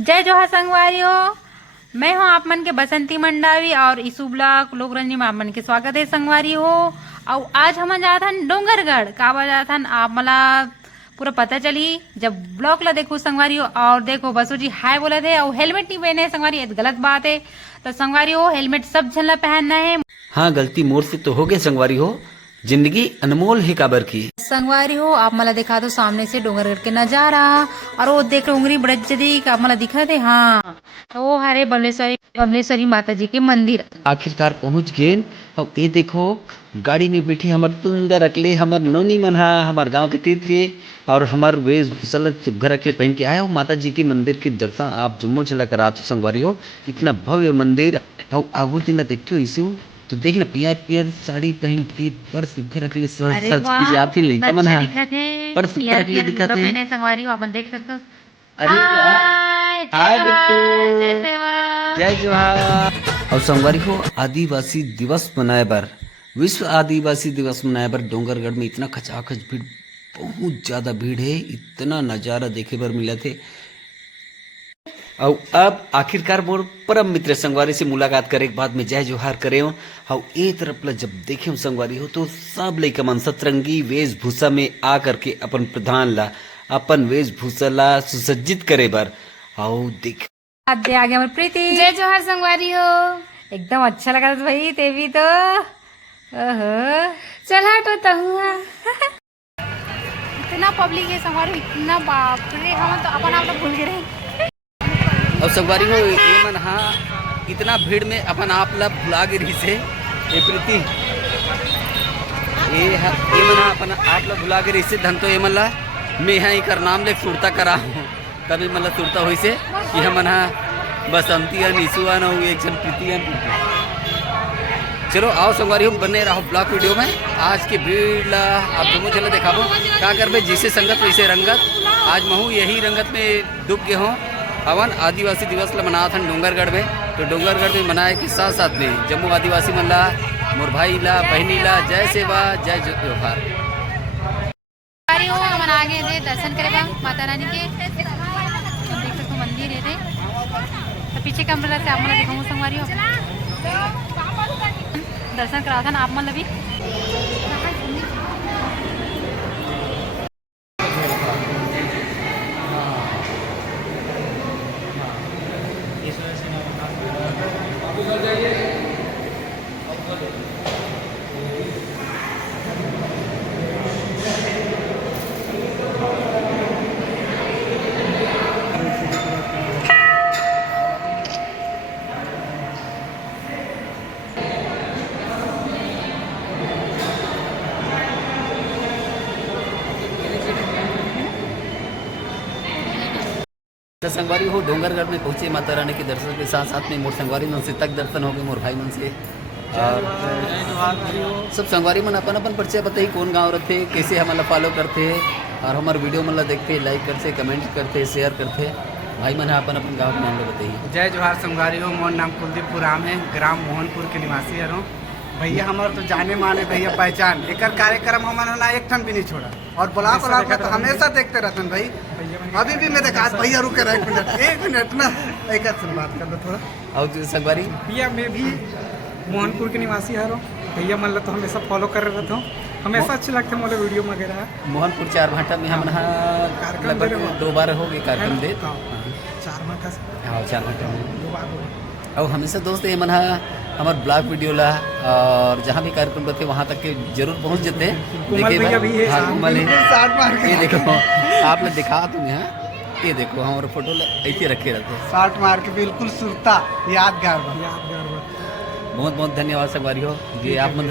जय जोहार संगवारी हो। मैं हूं आप मन के बसंती मंडावी और इस ब्लॉक लोकरंजी में आप मन के स्वागत है संगवारी हो। और आज हम जात हन डोंगरगढ़ काबा जात हन आप मला पूरा पता चली जब ब्लॉक ला देखो संगवारी हो। और देखो बसु जी हाय बोले थे और हेलमेट नहीं पहने संगवारी, ये गलत बात है। तो संगवारी हो हेलमेट सब झन ला पहनना है। हाँ, गलती मोर से तो हो गया संगवारी हो। जिंदगी अनमोल है काबर की। संगवारी हो आप मला दिखा दो सामने से डोंगरगढ़ के नजारा। और वो देख उंगरी बड़े दी आप मला दिखा दे। हाँ वो हरे बमलेश्वरी माता जी के मंदिर आखिरकार पहुंच गए। अब ये देखो गाड़ी में बैठी हमार सुंदर अकले हमार नोनी मन हा हमार गांव के तीर्थ के और हमार वेशभूषा घर अकले पहन के आया हो माता जी के मंदिर के दर्शन आप जुम्मो चला कर आप संगवारी हो। इतना भव्य मंदिर और आगू दिन देखते हो इसे तो देखना पिया पिया साड़ी पहन के पर्स घर अकले आप ही ले मन हा पर्स घर अकले दिखाते हैं। संगवारी आप देख सकते हो। अरे हाय बिट्टू जय जोहार। और संगवारी हो आदिवासी दिवस मनाए बर विश्व आदिवासी दिवस मनाए बर डोंगरगढ़ में इतना खचाखच भीड़, बहुत ज्यादा भीड़ है। इतना नजारा देखे बर मिला थे। और अब आखिरकार मोर परम मित्र संगवारी से मुलाकात करे के बाद में जय जोहार करे हो। और एक तरफ ला जब देखे संगवारी हो तो सब लइका मन सतरंगी वेशभूषा में आ करके अपन प्रधान ला अपन वेशभूषा ला सुसज्जित करे बर। और देख दे आ गया हमारी प्रीति। जय जोहार संगवारी हो। एकदम अच्छा लगा था भाई ते भी तो। चल हटो तहुआ। इतना पब्लिक है संगवारी, इतना बाप रे हम तो अपन आप भूल गए रहे। और संगवारी हो ये मन हाँ इतना भीड़ में अपन आप ला भुला गिरी से ये प्रीति ये मन हाँ अपन आप ला भुला गिरी से धन तो ये मन ला मैं यहाँ कर नाम ले सुरता करा हूँ तभी मतलब सुरता हुई से कि हम हाँ बसंती निशुआ न हुई एक जन प्रीति। चलो आओ संगवारी हम बने रहो ब्लॉग वीडियो में। आज की भीड़ ला आप दोनों चलो दिखाबो क्या कर जैसे संगत वैसे रंगत। आज महू यही रंगत में डूब गए हों। हवन आदिवासी दिवस ला मनाया था डोंगरगढ़ में। तो डोंगरगढ़ में मनाए के साथ साथ में जम्मू आदिवासी मन ला मोर भाई ला बहनी ला जय सेवा जय जोहार। हम आगे थे दर्शन करे माता रानी के देख सकते मंदिर है थे। तो पीछे कैमरा से आप मन दिखाऊँ संगवारी हो दर्शन करा था आप मन भी। संगवारी हो डोंगरगढ़ में पहुंचे माता रानी के दर्शन के साथ साथ में मोर संगवारी मन से तक दर्शन हो गए मोर भाई मन से। और सब संगवारी मन अपन अपन परिचय बताई कौन गांव रहते कैसे हमारा फॉलो करते और हमारे वीडियो मन ला देखते लाइक करते कमेंट करते शेयर करते। भाई मन अपन अपन गाँव के नाम लो बताइए। जय जोहार संगवारी हो। मोर नाम कुलदीप पुराम है, ग्राम मोहनपुर के निवासी हूँ। भैया हमारे तो जाने माने भैया पहचान एक कार्यक्रम हमारे ना एक ठन भी नहीं छोड़ा और ब्लॉग तो हमेशा देखते रहते भाई। अभी भी मैं देखा भैया रुके रहे एक मिनट ना एक बात कर लो थोड़ा। और संगवारी भैया मैं भी मोहनपुर के निवासी हूँ। भैया मन तो हमेशा फॉलो कर रहे थे, हमेशा अच्छे लगते मोले वीडियो वगैरह। मोहनपुर 4 भाटा में हम लगभग 2 बार हो गए कार्यक्रम दे 4 भाटा से। हाँ 4 भाटा में 2 बार हो गए। और हमेशा दोस्त ये मन हमारे ब्लॉग वीडियो ला और जहाँ भी कार्यक्रम रहते वहाँ तक के जरूर पहुँच जाते देखिए। हाँ कुमल है ये देखो आप लोग दिखा तुम यहाँ ये देखो हमारे फोटो ऐसे रखे रहते 60 मार के बिल्कुल सुरता यादगार। बहुत बहुत धन्यवाद संगवारी हो जी आप मन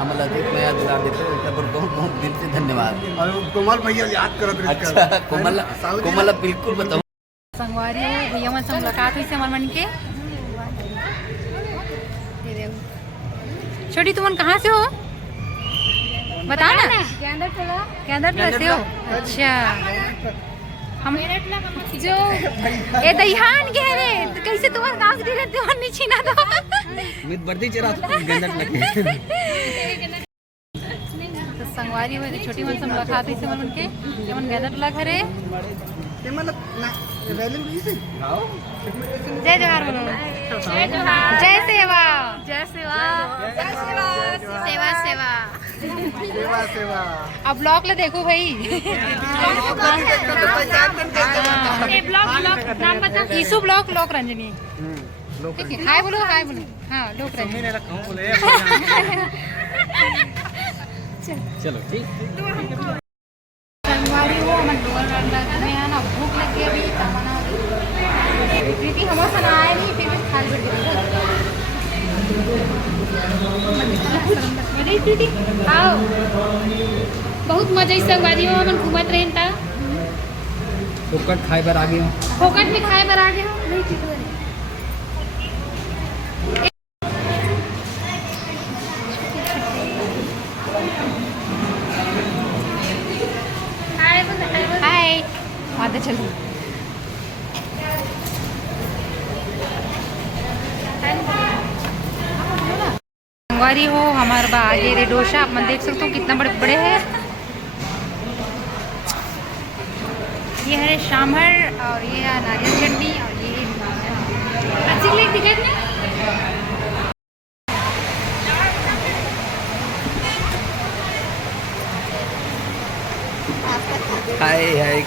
हमारा देख मैं यादगार देते हो बहुत बहुत दिल से धन्यवाद। और कोमल भैया याद करो। अच्छा कोमल बिल्कुल बताओ संगवारी हो भैया मन से मुलाकात हुई से हमारे मन के। छोटी तुम कहाँ से हो बता ना। कैंदर से हो। अच्छा हम जो ए दहिहान के रे तो कैसे तुम्हारे गांव से रहते हो नीचे ना दो मित बर्दी चरा गंदर लगे। तो संगवारी हुई छोटी मन से मुलाकात हुई से मन के जमन गैदर लग रे मतलब रैली हुई थी जय जोहार बोलो। जय जोहार। जय सेवा। जय सेवा। जय सेवा। सेवा सेवा। सेवा सेवा अब ब्लॉग ले देखो भाई। ए ब्लॉग नाम बता। ईसु ब्लॉग लोक रंजनी। ठीक है, हाय बोलो, हाय बोलो। हाँ, लोक रंजनी। चलो ठीक। संगवारी हो मन डोंगरगढ़ में है ना, भूख लगी अभी खाना क्योंकि हम खाना आए नहीं, फिर भी खा ली। आओ बहुत मजा इस संगवारी हो मन घूमत रहे ता फोकट खाए पर आगे हो। फोकट में खाए बर आ गए हो नहीं ठीक हो हाय आते चलो। संगवारी हो हमारे बा आगे रे डोसा, आप मन देख सकते हो कितना बड़े बड़े हैं। ये है सांभर और ये है नारियल चटनी और ये अच्छी लेग दिखत ना हाय हाय।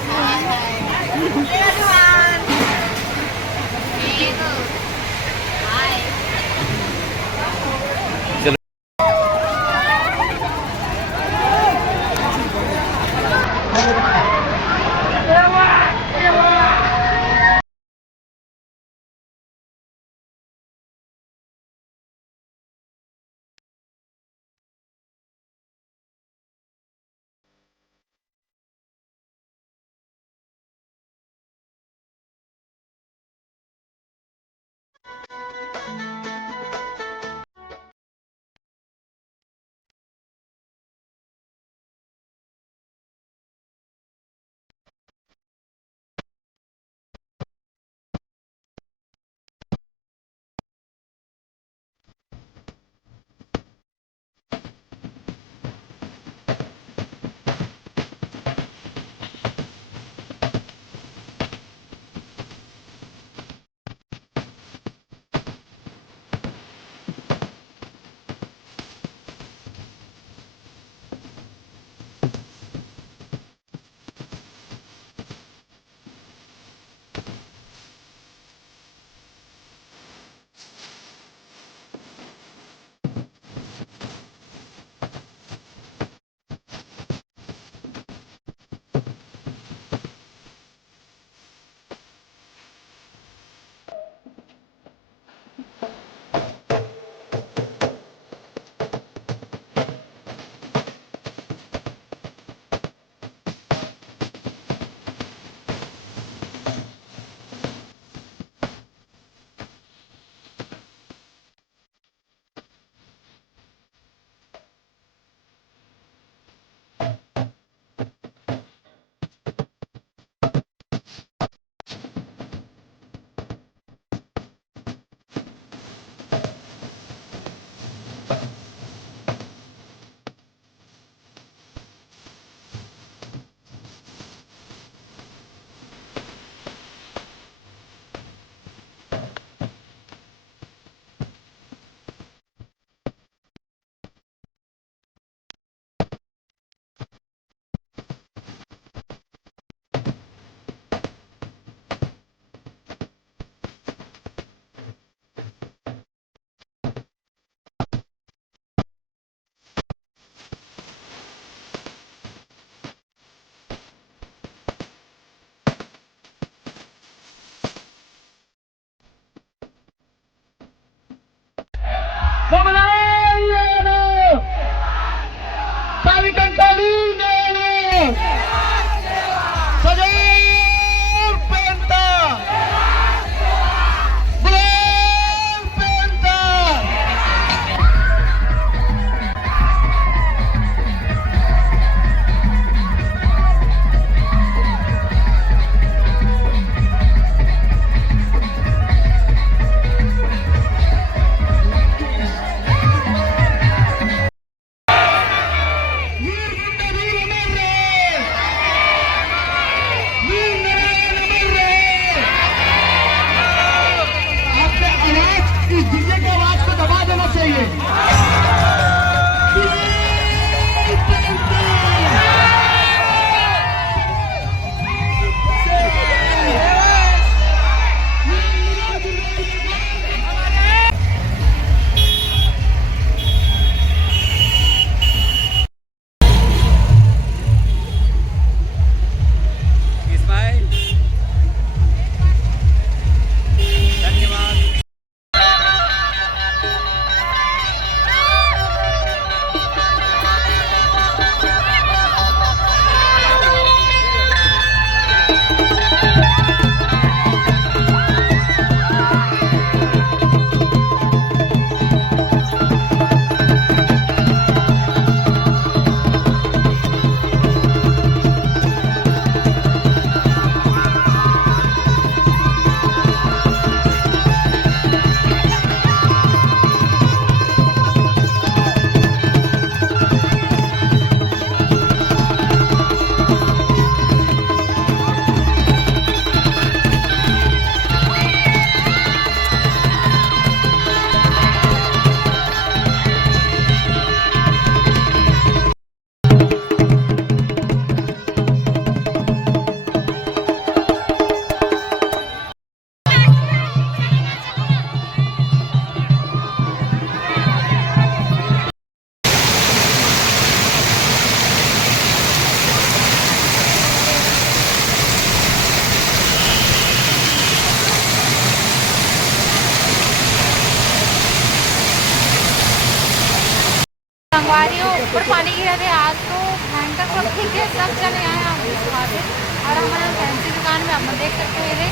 ऊपर पानी गिरा थे आज तो भयंकर, सब ठीक है, सब चले आए हम इस वहाँ से। और हमारे फैंसी दुकान में आप देख सकते हो ये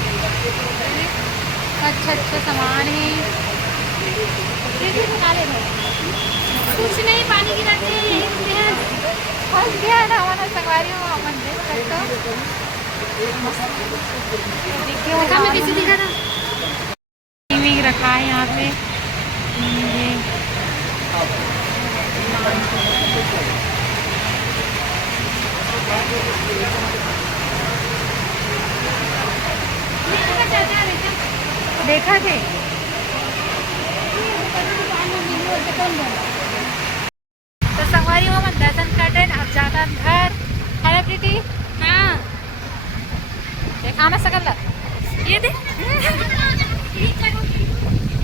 अच्छा सामान है, बना ले कुछ नहीं, पानी गिराते हैं यही रुकते हैं। फंस गया है ना हमारा संगवारी हो, अपन देख सकते हो। देखिए देखा मैं कैसे दिखा था। टीवी रखा है यहाँ पे, ये देखा थे। तो संगवारी हो हम दर्शन करते अब जाता घर है ना प्रीति। हाँ देखा मैं सकल ये दे